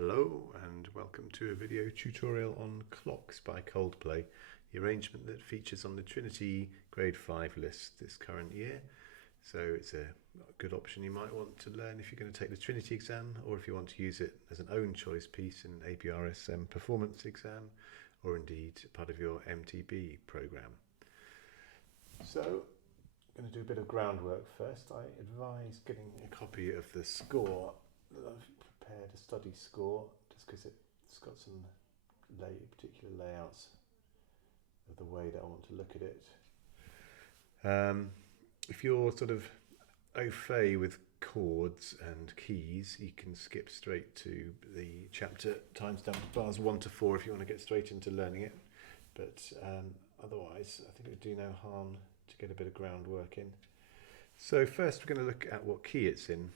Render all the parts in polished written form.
Hello and welcome to a video tutorial on Clocks by Coldplay, the arrangement that features on the Trinity Grade 5 list this current year. So it's a good option you might want to learn if you're going to take the Trinity exam, or if you want to use it as an own choice piece in an APRS performance exam, or indeed part of your MTB program. So I'm going to do a bit of groundwork first. I advise getting a copy of the score that I've prepared, a study score, just because it's got some particular layouts of the way that I want to look at it. If you're sort of au fait with chords and keys, you can skip straight to the chapter timestamp bars 1 to 4 if you want to get straight into learning it. But otherwise, I think it would do no harm to get a bit of groundwork in. So first we're going to look at what key it's in.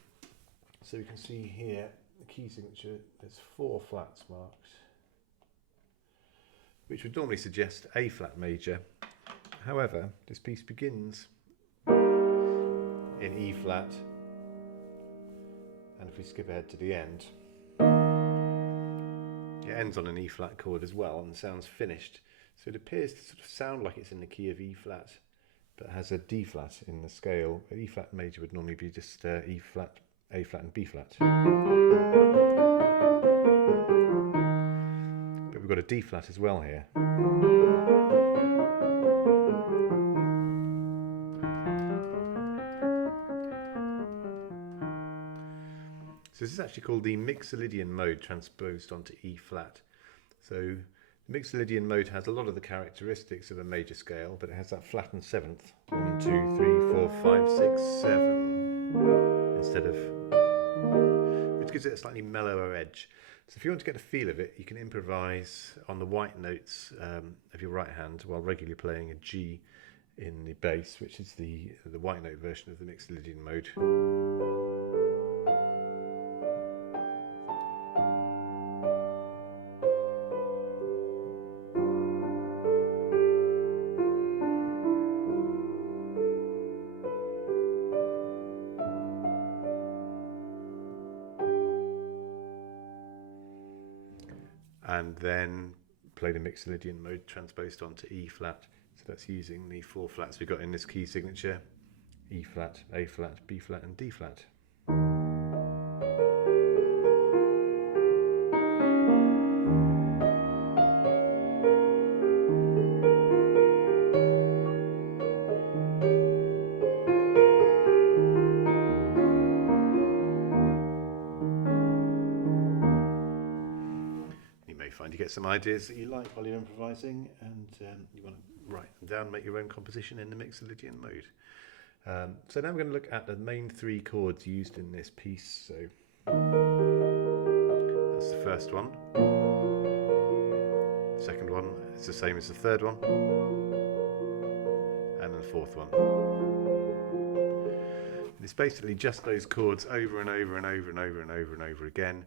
So you can see here the key signature, there's 4 flats marked, which would normally suggest A flat major. However, this piece begins in E flat, and if we skip ahead to the end, it ends on an E flat chord as well and sounds finished. So it appears to sort of sound like it's in the key of E flat, but has a D flat in the scale. An E flat major would normally be just E flat, A flat and B flat. But we've got a D flat as well here. So this is actually called the Mixolydian mode transposed onto E flat. So the Mixolydian mode has a lot of the characteristics of a major scale, but it has that flattened 7th. 1, 2, 3, 4, 5, 6, 7 instead of, which gives it a slightly mellower edge. So if you want to get a feel of it, you can improvise on the white notes of your right hand while regularly playing a G in the bass, which is the white note version of the Mixolydian mode. And then play the Mixolydian mode transposed onto E flat. So that's using the 4 flats we got in this key signature: E flat, A flat, B flat and D flat. You get some ideas that you like while you're improvising, and you want to write them down, make your own composition in the Mixolydian mode. So now we're going to look at the main 3 chords used in this piece. So that's the first one. The second one is the same as the third one, and then the fourth one. And it's basically just those chords over and over and over and over and over and over again,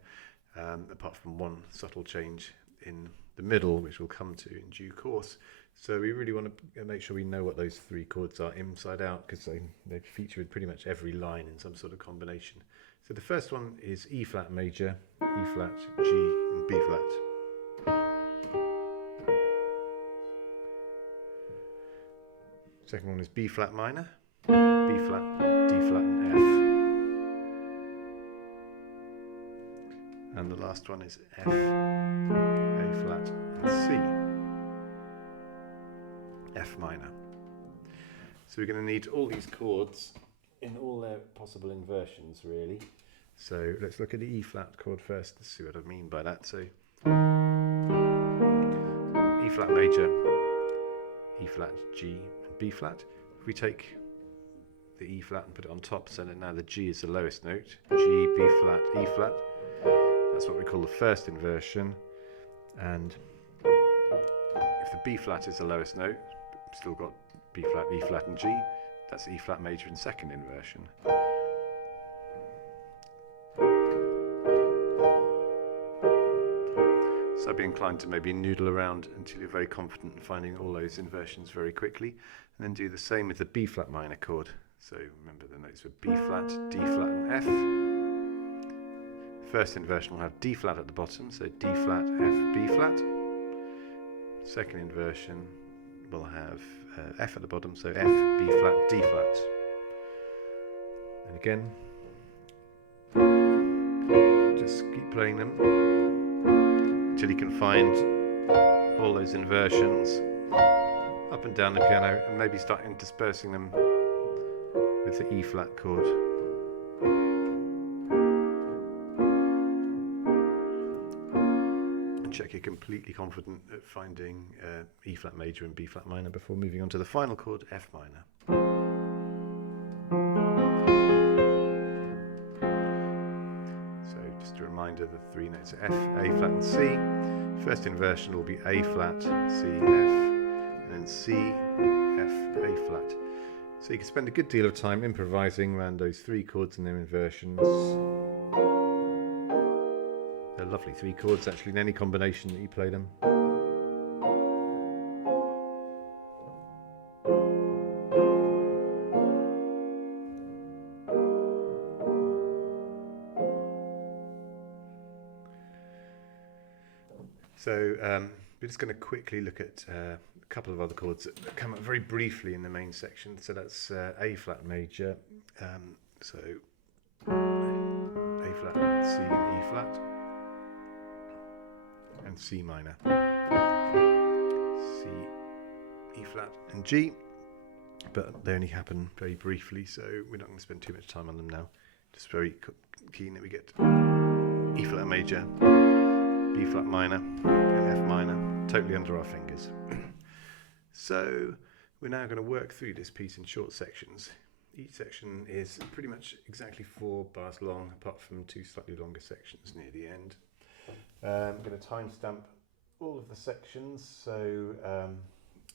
apart from one subtle change in the middle, which we'll come to in due course. So we really want to make sure we know what those 3 chords are inside out, because they feature in pretty much every line in some sort of combination. So the first one is E flat major, E flat, G and B flat. Second one is B flat minor, B flat, D flat and F. And the last one is F, A flat and C, F minor. So we're going to need all these chords in all their possible inversions, really. So let's look at the E flat chord first and see what I mean by that. So E flat major, E flat, G and B flat. If we take the E flat and put it on top, so that now the G is the lowest note, G, B flat, E flat. That's what we call the first inversion, and if the B flat is the lowest note, still got B flat, E flat and G, that's E flat major in second inversion. So I'd be inclined to maybe noodle around until you're very confident in finding all those inversions very quickly, and then do the same with the B flat minor chord. So remember the notes were B flat, D flat and F. First inversion will have D flat at the bottom, so D flat, F, B flat. Second inversion will have F at the bottom, so F, B flat, D flat. And again, just keep playing them until you can find all those inversions up and down the piano, and maybe start interspersing them with the E flat chord. And check you're completely confident at finding E flat major and B flat minor before moving on to the final chord, F minor. So just a reminder, the three notes are F, A flat and C. First inversion will be A flat, C, F, and then C, F, A flat. So you can spend a good deal of time improvising around those three chords and their inversions. They're lovely three chords actually, in any combination that you play them. So we're just going to quickly look at a couple of other chords that come up very briefly in the main section. So that's A flat major, so A flat, C and E flat, and C minor, C, E flat and G, but they only happen very briefly, so we're not going to spend too much time on them now. Just very keen that we get E flat major, B flat minor and F minor totally under our fingers. So we're now going to work through this piece in short sections. Each section is pretty much exactly 4 bars long, apart from 2 slightly longer sections near the end. I'm going to timestamp all of the sections, so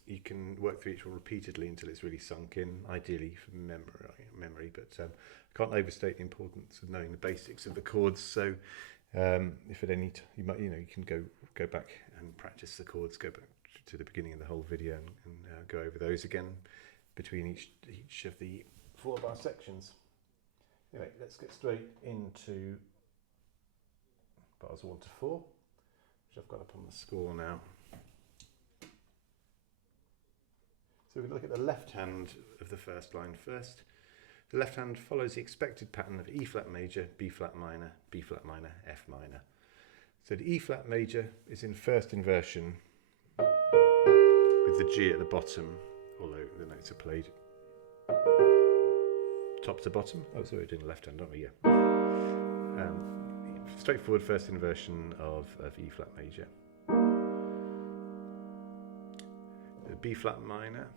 you can work through each one repeatedly until it's really sunk in, ideally from memory, but I can't overstate the importance of knowing the basics of the chords. So if at any you can go back and practice the chords, go back to the beginning of the whole video and go over those again between each of the 4 bar sections. Anyway, let's get straight into bars 1 to 4, which I've got up on the score now. So we're going to look at the left hand of the first line first. The left hand follows the expected pattern of E flat major, B flat minor, B flat minor, F minor. So the E flat major is in first inversion with the G at the bottom, although the notes are played top to bottom. Oh, sorry, we're doing the left hand, aren't we? Yeah. Straightforward first inversion of E flat major. The B flat minor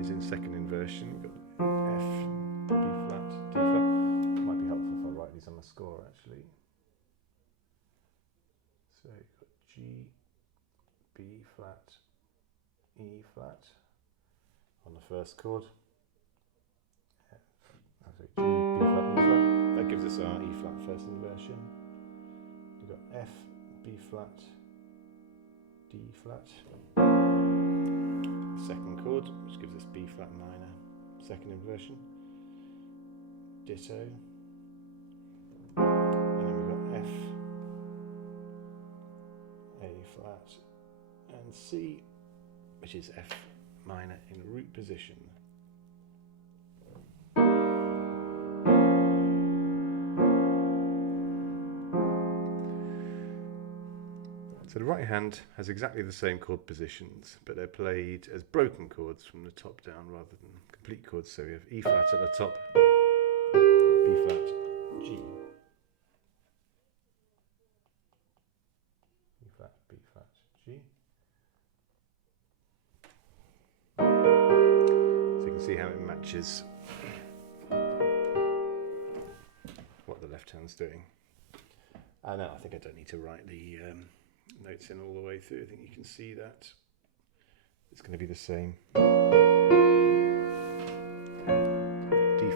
is in second inversion. We've got F, B flat, D flat. It might be helpful if I write these on the score actually. So you've got G, B flat, E flat on the first chord. So G, B flat, E flat. That gives us our E flat first inversion. We've got F, B flat, D flat. Second chord, which gives us B flat minor, second inversion. Ditto. And then we've got F, A flat, and C, which is F minor in root position. So the right hand has exactly the same chord positions, but they're played as broken chords from the top down rather than complete chords. So we have E flat at the top, B flat, G. E flat, B flat, G. So you can see how it matches what the left hand's doing. And now I think I don't need to write the notes in all the way through. I think you can see that it's going to be the same. D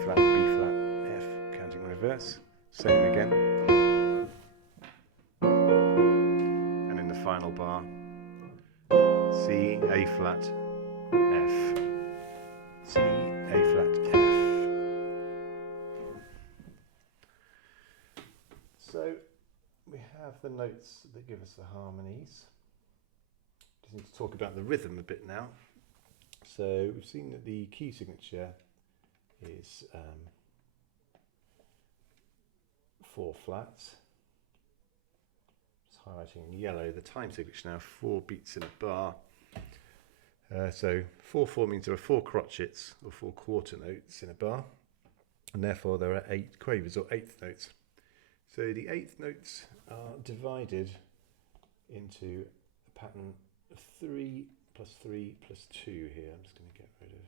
flat, B flat, F, counting reverse. Same again. And in the final bar, C, A flat, F, C, A flat, F. So we have the notes that give us the harmonies. Just need to talk about the rhythm a bit now. So we've seen that the key signature is 4 flats. Just highlighting in yellow the time signature now, 4 beats in a bar. So 4/4 means there are 4 crotchets or 4 quarter notes in a bar, and therefore there are 8 quavers or 8th notes. So the 8th notes are divided into a pattern of 3 plus 3 plus 2 here. I'm just going to get rid of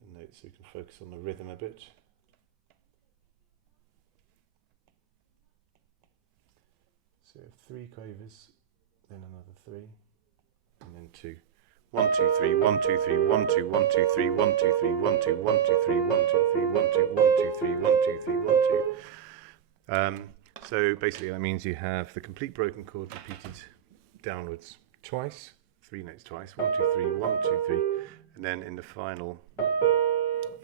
the notes so we can focus on the rhythm a bit. So 3 quavers, then another 3, and then 2. 1 2 3 1 2 3 1 2 1 2 3 1 2 3 1 2 1 2 3 1 2 3 1 2 1 2 3 1 2 3 1 2. So basically that means you have the complete broken chord repeated downwards twice, 3 notes twice, 1 2 3 1 2 3, and then in the final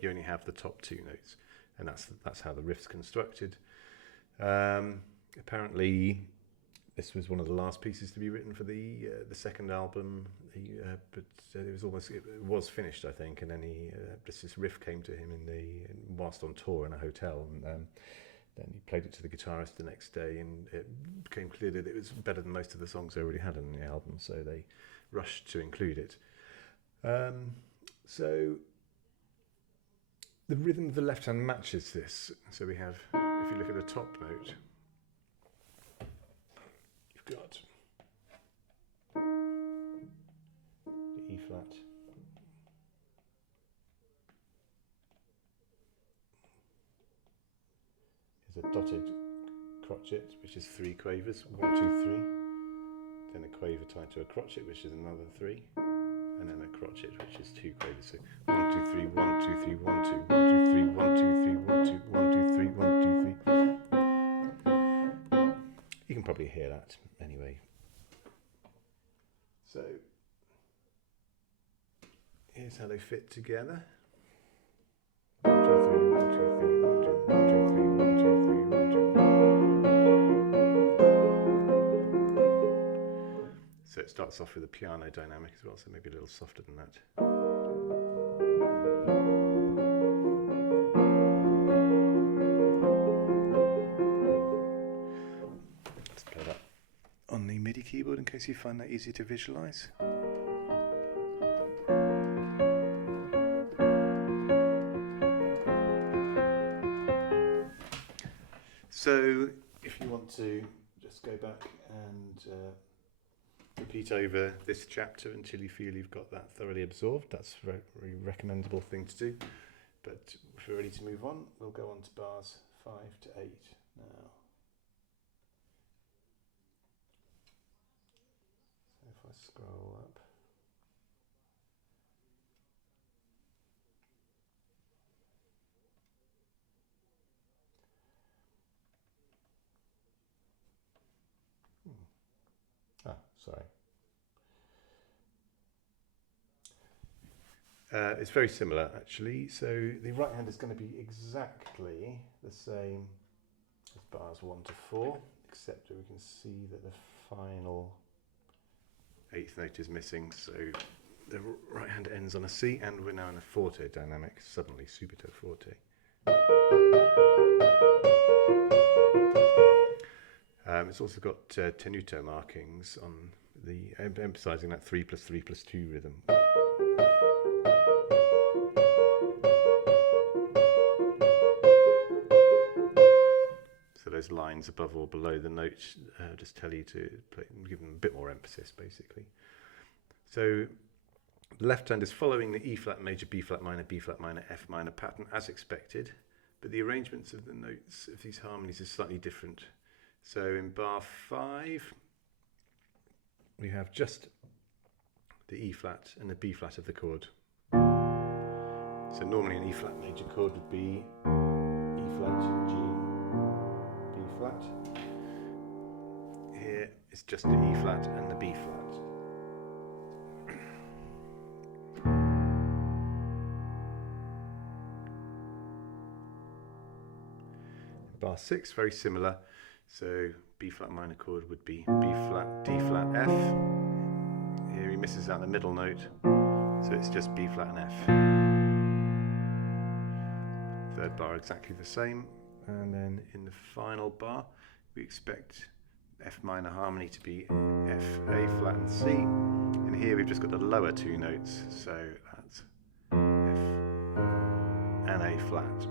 you only have the top 2 notes, and that's how the riff's constructed. Apparently this was one of the last pieces to be written for the second album, but it was finished, I think. And then this riff came to him whilst on tour in a hotel, and then he played it to the guitarist the next day, and it became clear that it was better than most of the songs they already had on the album, so they rushed to include it. So the rhythm of the left hand matches this. So we have, if you look at the top note, got the E flat, there's a dotted crotchet which is 3 quavers, 1 2 3, then a quaver tied to a crotchet which is another 3, and then a crotchet which is 2 quavers. So 1 2 3 1 2 3 1 2 1 2 3 1 2 3 1 2 1 2 3 1 2 3. You can probably hear that anyway. So here's how they fit together. 1 2 3 1 2 3 1 2 1 2 3 1 2 3 1 2. So it starts off with a piano dynamic as well, so maybe a little softer than that. On the MIDI keyboard in case you find that easy to visualize. So if you want to just go back and repeat over this chapter until you feel you've got that thoroughly absorbed, that's a very recommendable thing to do. But if we're ready to move on, we'll go on to bars 5 to 8 now. If I scroll up, sorry. It's very similar actually. So the right hand is going to be exactly the same as bars 1 to 4, except that we can see that the final 8th note is missing, so the right hand ends on a C, and we're now in a forte dynamic, suddenly subito forte. It's also got tenuto markings on the, emphasising that 3 plus 3 plus 2 rhythm. So those lines above or below the note just tell you to give them a bit more emphasis, basically. So the left hand is following the E flat major, B flat minor, F minor pattern as expected, but the arrangements of the notes of these harmonies is slightly different. So in bar 5, we have just the E flat and the B flat of the chord. So normally an E flat major chord would be E flat, G, B flat. Here it's just the E flat and the B flat. Bar 6, very similar. So B flat minor chord would be B flat, D flat, F. Here he misses out the middle note, so it's just B flat and F. Third bar exactly the same, and then in the final bar we expect F minor harmony to be F, A flat and C, and here we've just got the lower two notes, so that's F and A flat.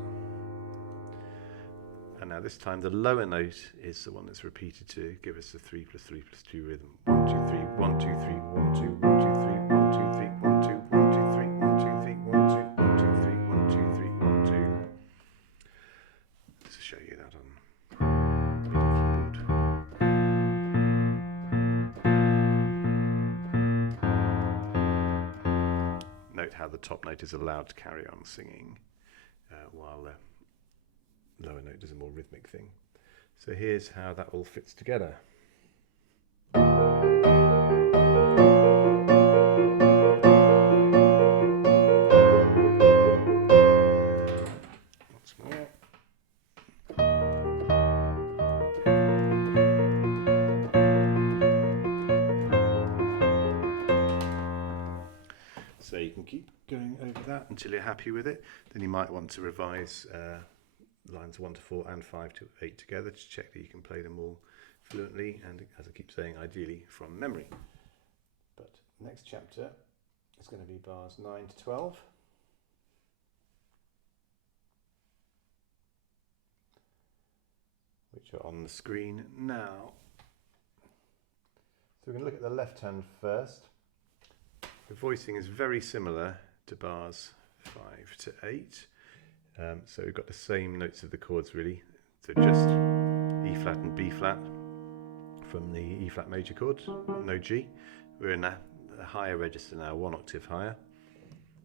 And now this time the lower note is the one that's repeated to give us the 3 + 3 + 2 rhythm. 1 2 3 1 2 3 1 2 1 2 3 1 2 3 1 2 1 2 3 1 2 3 1 2 1 2 3 1 2 3 1 2. Let's show you that on MIDI keyboard. Note how the top note is allowed to carry on singing while the lower note does a more rhythmic thing. So here's how that all fits together. Once more. So you can keep going over that until you're happy with it. Then you might want to revise lines 1 to 4 and 5 to 8 together to check that you can play them all fluently and, as I keep saying, ideally from memory. But next chapter is going to be bars 9 to 12. Which are on the screen now. So we're going to look at the left hand first. The voicing is very similar to bars 5 to 8. So we've got the same notes of the chords really, so just E flat and B flat from the E flat major chord, no G. We're in a higher register now, 1 octave higher.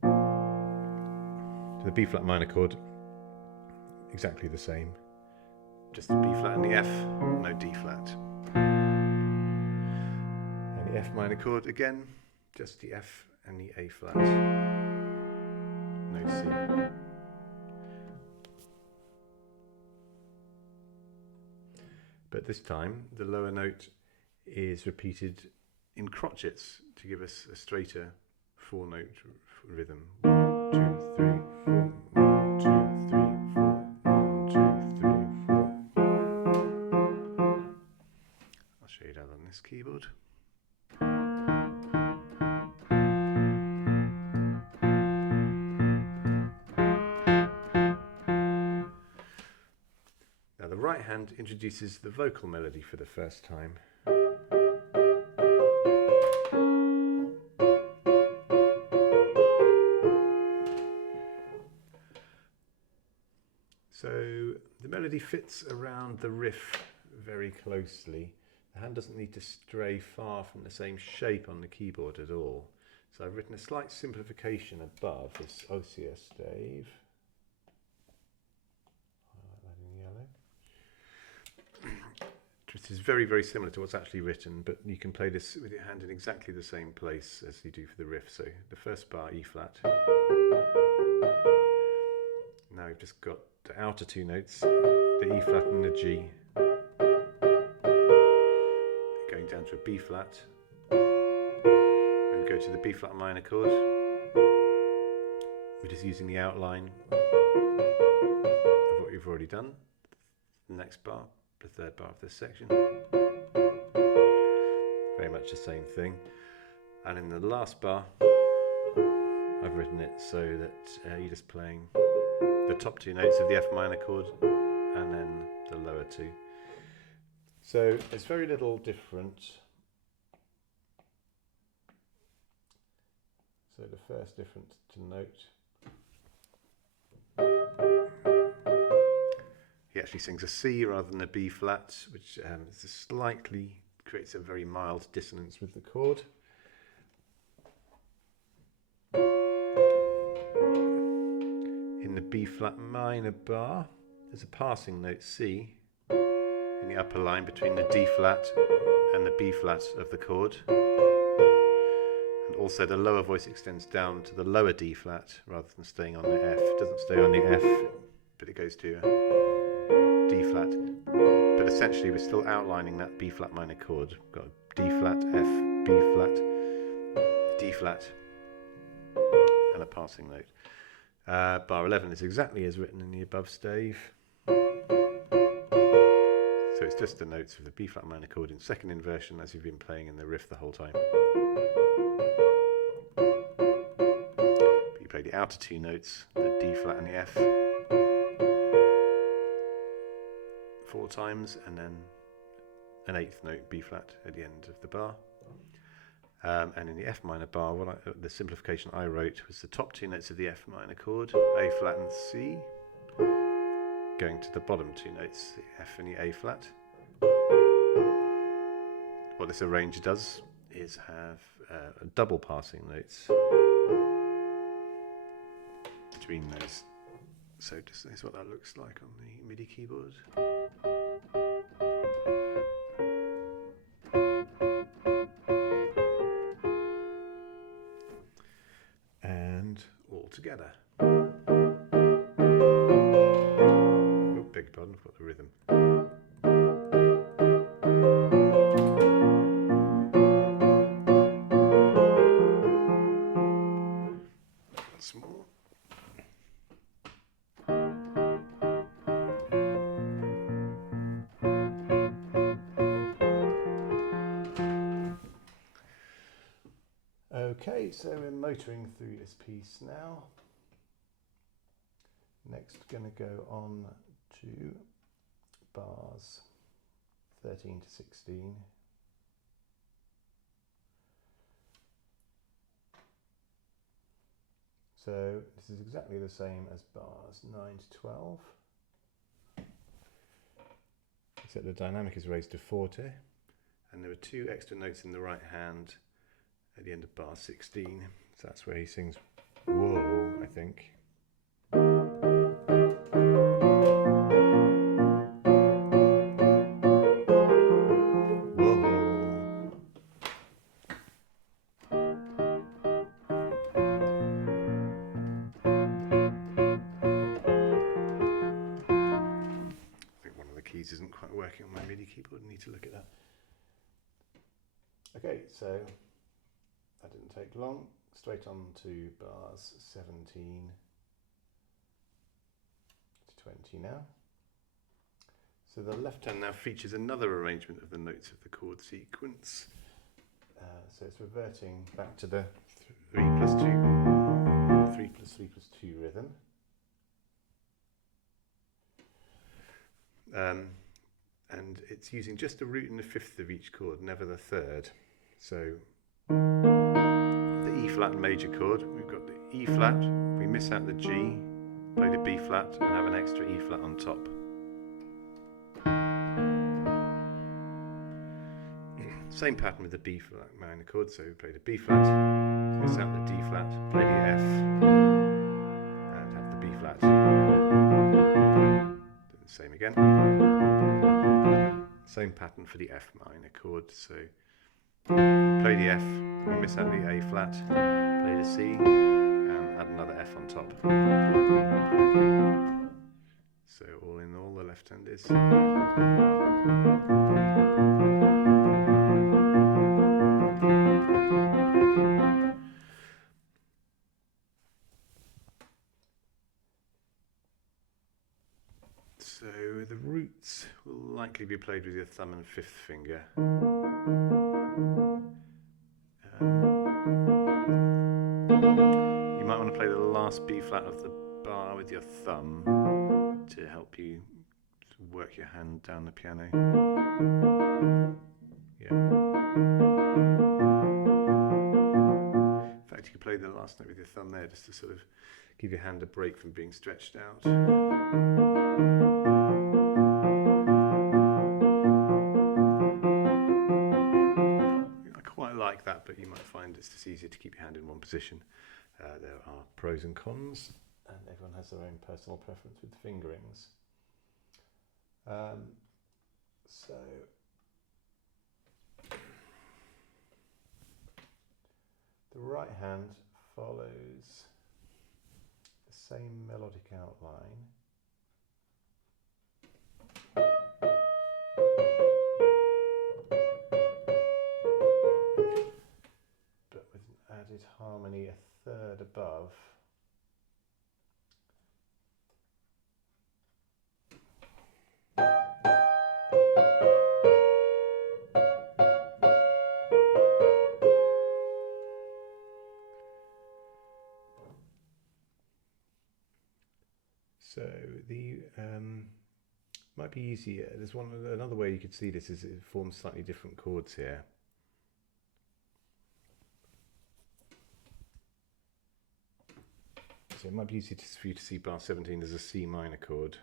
To the B flat minor chord, exactly the same, just the B flat and the F, no D flat. And the F minor chord again, just the F and the A flat, no C. But this time the lower note is repeated in crotchets to give us a straighter 4-note rhythm. 1 2 3 4 1 2 3 4 1 2 3 4. I'll show you that on this keyboard. The right hand introduces the vocal melody for the first time. So the melody fits around the riff very closely. The hand doesn't need to stray far from the same shape on the keyboard at all. So I've written a slight simplification above this OCS stave. This is very, very similar to what's actually written, but you can play this with your hand in exactly the same place as you do for the riff. So the first bar, E flat. Now we've just got the outer two notes, the E flat and the G, going down to a B flat. Then we go to the B flat minor chord. We're just using the outline of what we've already done. The next bar, the third bar of this section. Very much the same thing. And in the last bar, I've written it so that you're just playing the top two notes of the F minor chord and then the lower two. So it's very little different. So the first difference to note. He actually sings a C rather than a B flat, which slightly creates a very mild dissonance with the chord. In the B flat minor bar, there's a passing note C in the upper line between the D flat and the B flat of the chord. And also the lower voice extends down to the lower D flat rather than staying on the F. It doesn't stay on the F, but it goes to D flat, but essentially we're still outlining that B flat minor chord. We've got D flat, F, B flat, D flat, and a passing note. Bar 11 is exactly as written in the above stave. So it's just the notes of the B flat minor chord in second inversion as you've been playing in the riff the whole time. But you play the outer two notes, the D flat and the F, 4 times, and then an 8th note B flat at the end of the bar. And in the F minor bar, the simplification I wrote was the top 2 notes of the F minor chord, A flat and C, going to the bottom 2 notes, the F and the A flat. What this arranger does is have double passing notes between those. So this is what that looks like on the MIDI keyboard. And all together. Oh, beg your pardon, I've got the rhythm. Once more. Okay, so we're motoring through this piece now. Next, going to go on to bars 13 to 16. So this is exactly the same as bars 9 to 12, except the dynamic is raised to forte, and there are 2 extra notes in the right hand at the end of bar 16, so that's where he sings whoa, I think. Keys isn't quite working on my MIDI keyboard. I need to look at that. Okay, so that didn't take long. Straight on to bars 17 to 20 now. So the left hand now features another arrangement of the notes of the chord sequence. So it's reverting back to the 3 plus 2, 3 plus 3 plus 2 rhythm. And it's using just the root and the 5th of each chord, never the 3rd. So the E flat major chord, we've got the E flat, we miss out the G, play the B flat and have an extra E flat on top. Same pattern with the B flat minor chord, so we play the B flat, miss out the D flat, play the F and have the B flat. Same again. Same pattern for the F minor chord, so play the F, we miss out the A flat, play the C, and add another F on top. So all in all, the left hand is. So the roots will likely be played with your thumb and 5th finger. You might want to play the last B flat of the bar with your thumb to help you work your hand down the piano. Yeah. In fact, you could play the last note with your thumb there just to sort of give your hand a break from being stretched out. I quite like that, but you might find it's just easier to keep your hand in one position. There are pros and cons, and everyone has their own personal preference with fingerings. So the right hand follows the same melodic outline. above. So the might be easier. There's another way you could see this is it forms slightly different chords here. So it might be easy for you to see bar 17 as a C minor chord.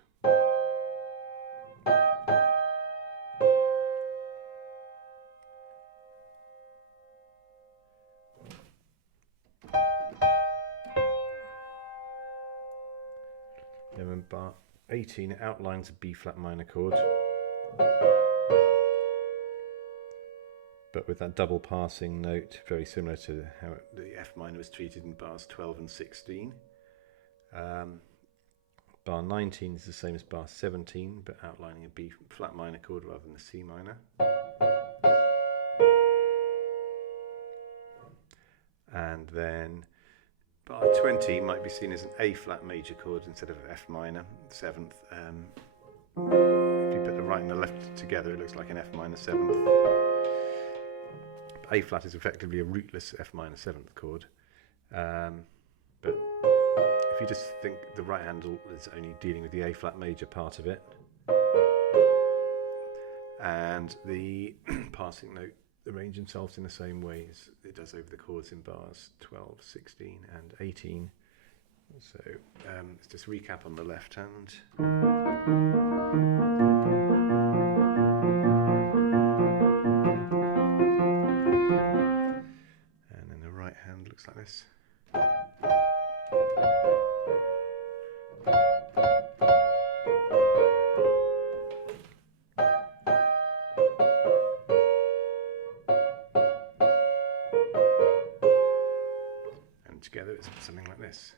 And then bar 18 it outlines a B flat minor chord, but with that double passing note, very similar to how the F minor was treated in bars 12 and 16. Bar 19 is the same as bar 17, but outlining a B flat minor chord rather than a C minor. And then bar 20 might be seen as an A flat major chord instead of F minor, 7th. If you put the right and the left together, it looks like an F minor 7th. A flat is effectively a rootless F minor 7th chord. But if you just think the right hand is only dealing with the A flat major part of it, and the passing note arrange themselves in the same way as it does over the chords in bars 12, 16 and 18. So let's just recap on the left hand. And then the right hand looks like this. Together it's something like this.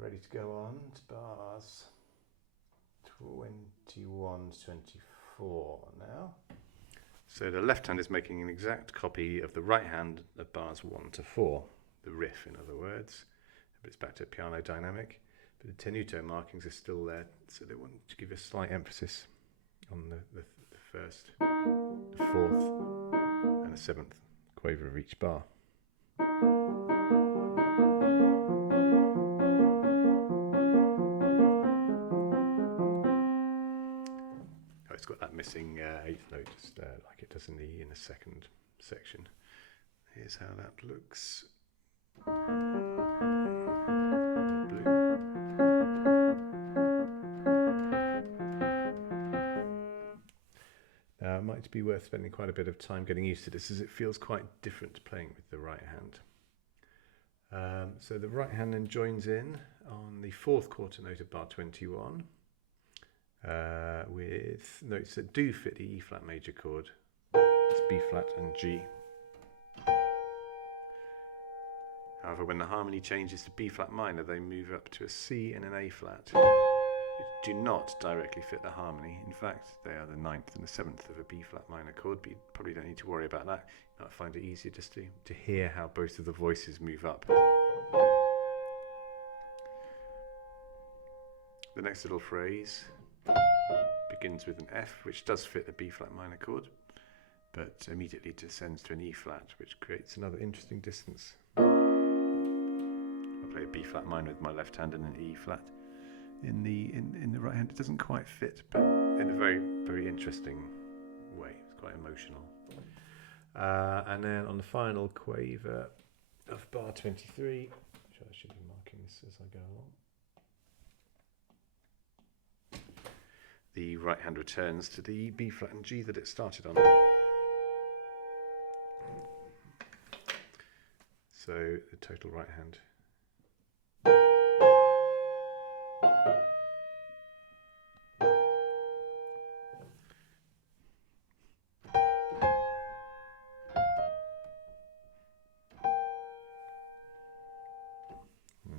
Ready to go on to bars 21 to 24 now. So the left hand is making an exact copy of the right hand of bars 1 to 4, the riff in other words, but it's back to piano dynamic, but the tenuto markings are still there, so they want to give a slight emphasis on the first, the fourth and the 7th quaver of each bar. It's got that missing 8th note just like it does in the second section. Here's how that looks. Now it might be worth spending quite a bit of time getting used to this, as it feels quite different to playing with the right hand. So the right hand then joins in on the 4th quarter note of bar 21. With notes that do fit the E flat major chord. It's B flat and G. However, when the harmony changes to B flat minor, they move up to a C and an A flat, which do not directly fit the harmony. In fact, they are the 9th and the 7th of a B flat minor chord, but you probably don't need to worry about that. You might find it easier just to hear how both of the voices move up. The next little phrase begins with an F, which does fit the B flat minor chord, but immediately descends to an E flat, which creates another interesting distance. I play a B flat minor with my left hand and an E flat in the right hand. It doesn't quite fit, but in a very, very interesting way. It's quite emotional. And then on the final quaver of bar 23, which I should be marking this as I go along, the right hand returns to the B flat and G that it started on. So the total right hand.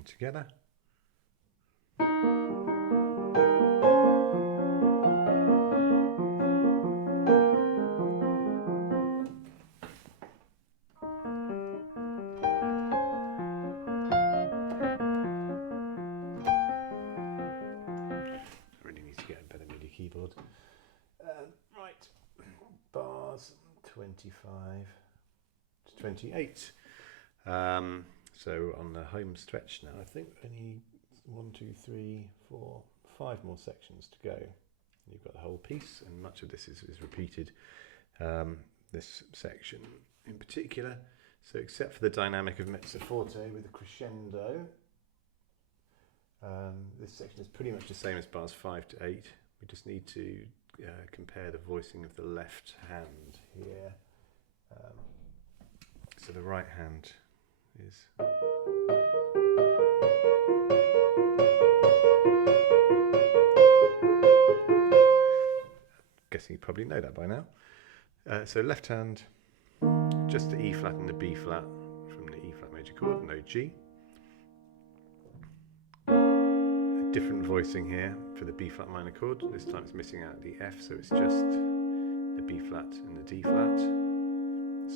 together. Really need to get a better MIDI keyboard. Right, bars 25 to 28. So on the home stretch now, I think only 1, 2, 3, 4, 5 more sections to go. You've got the whole piece, and much of this is repeated. This section in particular. So except for the dynamic of mezzo forte with a crescendo, this section is pretty much the same as bars 5 to 8. We just need to compare the voicing of the left hand here. So the right hand is... Guessing you probably know that by now. So left hand, just the E flat and the B flat from the E flat major chord, no G. A different voicing here for the B flat minor chord. This time it's missing out the F, so it's just the B flat and the D flat.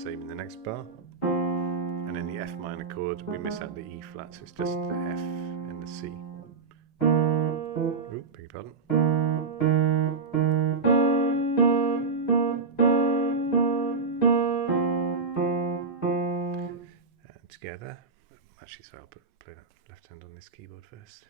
Same in the next bar. And in the F minor chord, we miss out the E flat, so it's just the F and the C. Ooh, beg your pardon. And together. Actually, so I'll play that left hand on this keyboard first.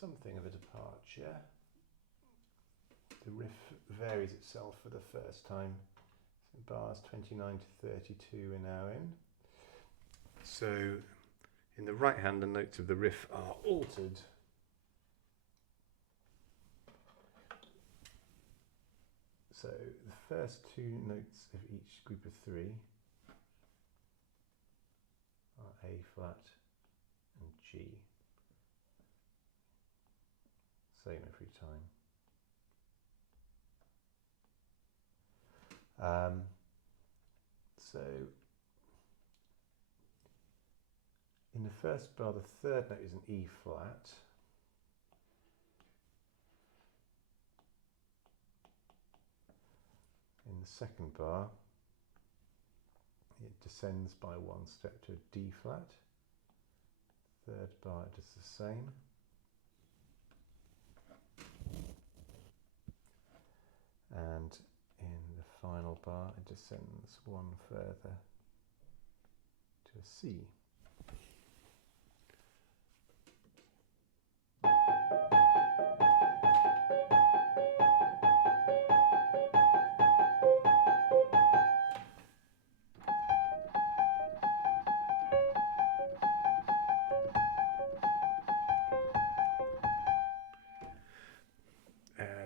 Something of a departure. The riff varies itself for the first time. So bars 29 to 32 we're now in. So in the right hand, the notes of the riff are altered. So the first 2 notes of each group of 3 are A flat and G. Same every time. So in the first bar, the 3rd note is an E flat. In the 2nd bar, it descends by 1 step to a D flat. 3rd bar, it does the same. And in the final bar, it descends 1 further to a C.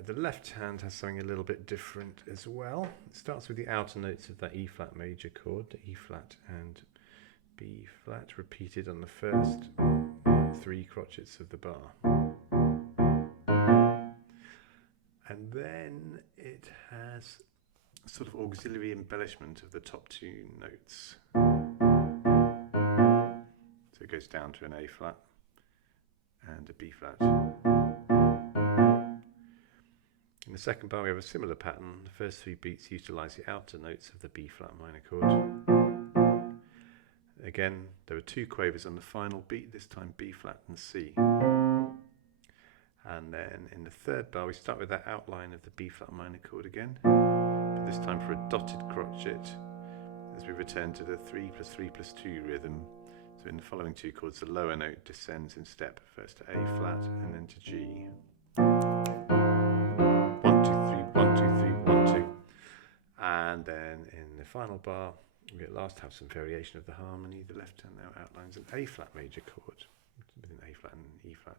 The left hand has something a little bit different as well. It starts with the outer notes of that E flat major chord, the E flat and B flat, repeated on the first 3 crotchets of the bar. And then it has a sort of auxiliary embellishment of the top 2 notes. So it goes down to an A flat and a B flat. In the 2nd bar we have a similar pattern. The first 3 beats utilise the outer notes of the B flat minor chord. Again, there are 2 quavers on the final beat, this time B flat and C. And then in the 3rd bar we start with that outline of the B flat minor chord again, but this time for a dotted crotchet as we return to the 3 + 3 + 2 rhythm. So in the following 2 chords the lower note descends in step first to A flat and then to G. 1, 2, 3, 1, 2, 3, 1, 2. And then in the final bar, we at last have some variation of the harmony. The left hand now outlines an A flat major chord with an A flat and an E flat.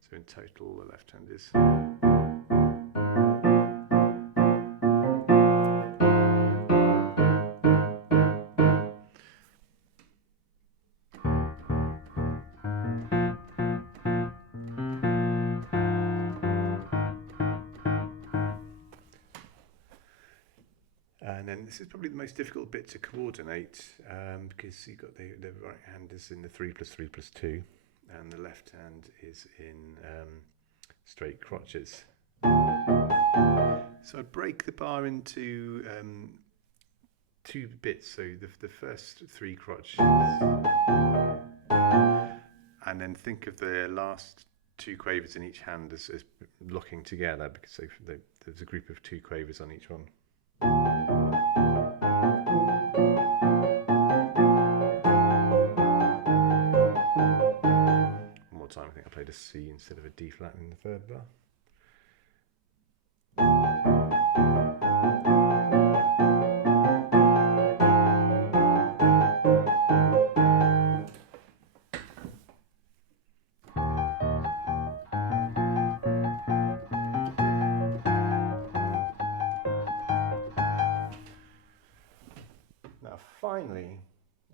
So in total, the left hand is. then this is probably the most difficult bit to coordinate, because you've got the right hand is in the 3+3+2, and the left hand is in straight crotches. So I'd break the bar into two bits. So the first 3 crotches, and then think of the last 2 quavers in each hand as locking together, because there's a group of 2 quavers on each one. One more time. I think I played a C instead of a D flat in the third bar. Finally,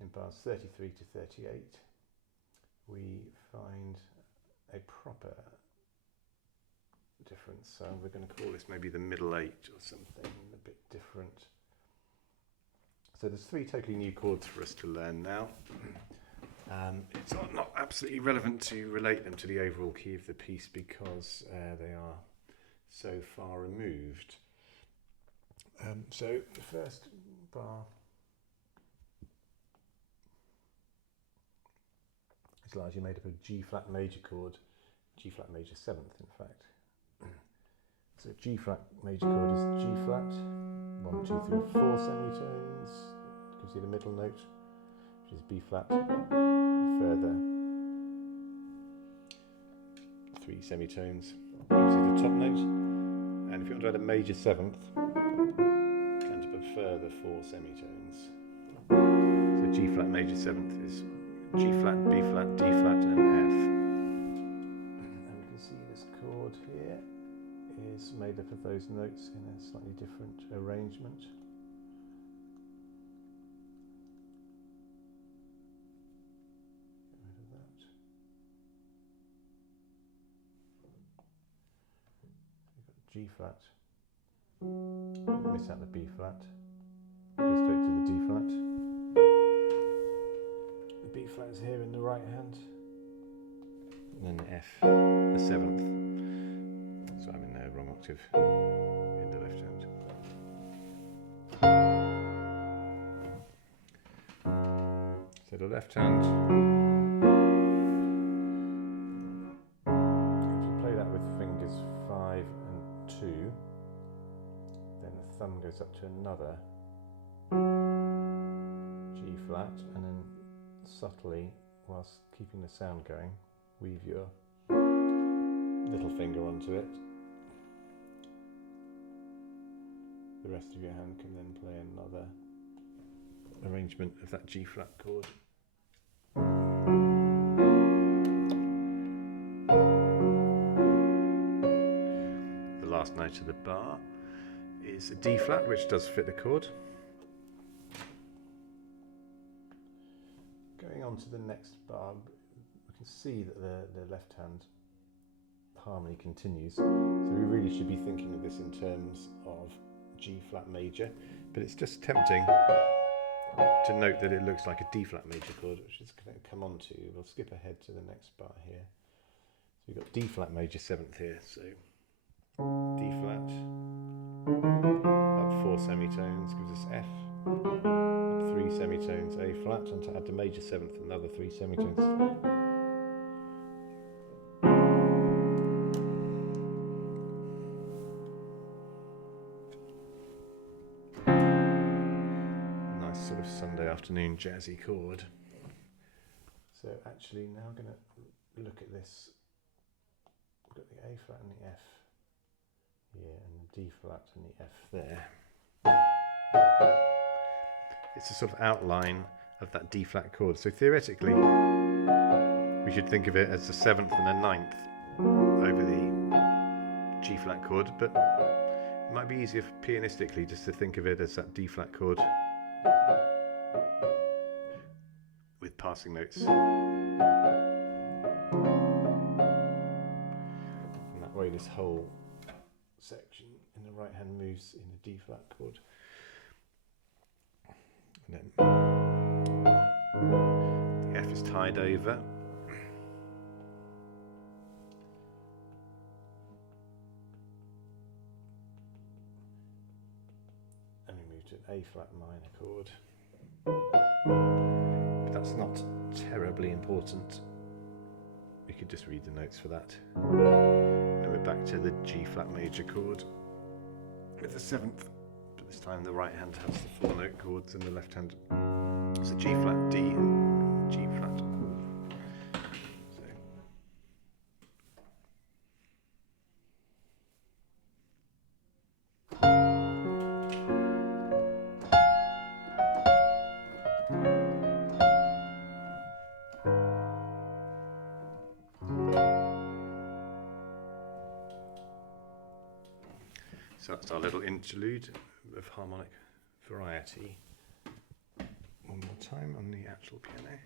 in bars 33 to 38, we find a proper difference. So we're going to call this maybe the middle 8 or something a bit different. So there's 3 totally new chords for us to learn now. It's not absolutely relevant to relate them to the overall key of the piece because they are so far removed. So the first bar is largely made up of G flat major chord, G flat major 7th in fact. So G flat major chord is G flat, 1, 2, 3, 4 semitones, gives you the middle note, which is B flat, further 3 semitones, gives you the top note, and if you want to add a major 7th, and up a further 4 semitones. So G flat major 7th is G flat, B flat, D flat and F. And we can see this chord here is made up of those notes in a slightly different arrangement. Get rid of that. So you've got G flat, miss out the B flat, go straight to the D flat. The B flat is here in the right hand, and then the F, the 7th. So I'm in the wrong octave in the left hand. So the left hand, if you play that with fingers 5 and 2, then the thumb goes up to another G flat, and then subtly, whilst keeping the sound going, weave your little finger onto it. The rest of your hand can then play another arrangement of that G flat chord. The last note of the bar is a D flat, which does fit the chord. Going on to the next bar, we can see that the left hand harmony continues. So we really should be thinking of this in terms of G flat major, but it's just tempting to note that it looks like a D flat major chord, which is going to come on to. We'll skip ahead to the next bar here. So we've got D flat major 7th here, so D flat, up 4 semitones gives us F, up 3 semitones A flat, and to add the major 7th another 3 semitones. Sort of Sunday afternoon jazzy chord. So actually now I'm going to look at this. We've got the A flat and the F here, and the D flat and the F there. It's a sort of outline of that D flat chord. So theoretically we should think of it as a 7th and a 9th over the G flat chord, but it might be easier pianistically just to think of it as that D flat chord with passing notes. And that way this whole section in the right hand moves in a D flat chord. then the F is tied over. And we move to an A flat minor chord. But that's not terribly important. We could just read the notes for that. And we're back to the G flat major chord with the 7th. But this time the right hand has the 4 note chords and the left hand is a G flat, D and G flat. So that's our little interlude of harmonic variety. One more time on the actual piano.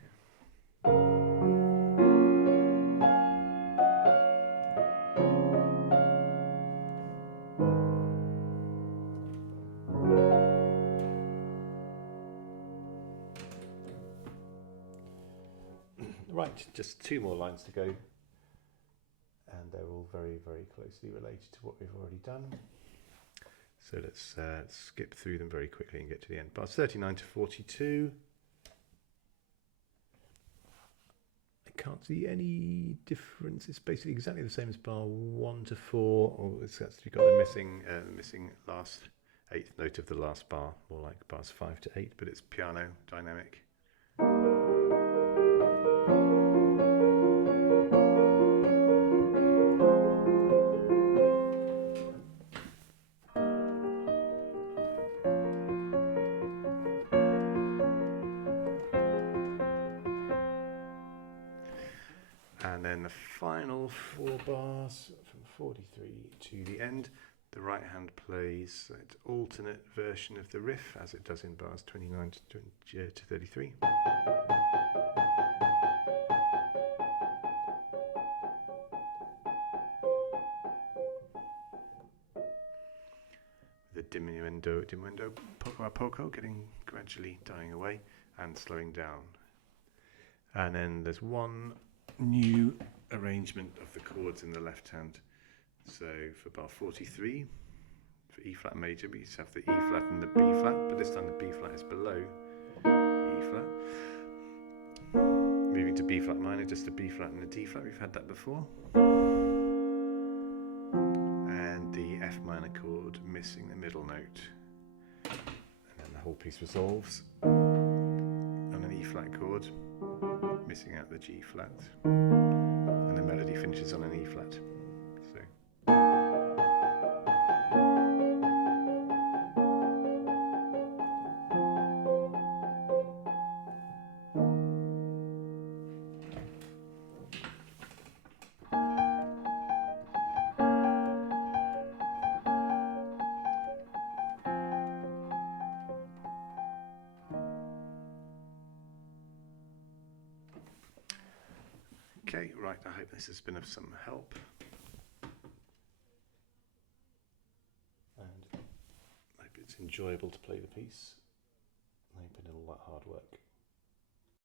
Right, just 2 more lines to go. And they're all very, very closely related to what we've already done. So let's skip through them very quickly and get to the end. Bars 39 to 42. I can't see any difference. It's basically exactly the same as bar 1 to 4. Or it's actually got a missing last 8th note of the last bar, more like bars 5 to 8, but it's piano dynamic. And then the final 4 bars from 43 to the end, the right hand plays its alternate version of the riff as it does in bars 29 to 33. The diminuendo poco a poco getting gradually dying away and slowing down. And then there's one new arrangement of the chords in the left hand. So for bar 43, for E flat major, we used to have the E flat and the B flat, but this time the B flat is below E flat. Moving to B flat minor, just a B flat and a D flat, we've had that before. And the F minor chord missing the middle note. And then the whole piece resolves on an E flat chord, missing out the G flat, and the melody finishes on an E flat. So. Okay, right, I hope this has been of some help. And I hope it's enjoyable to play the piece. I hope it did all that hard work.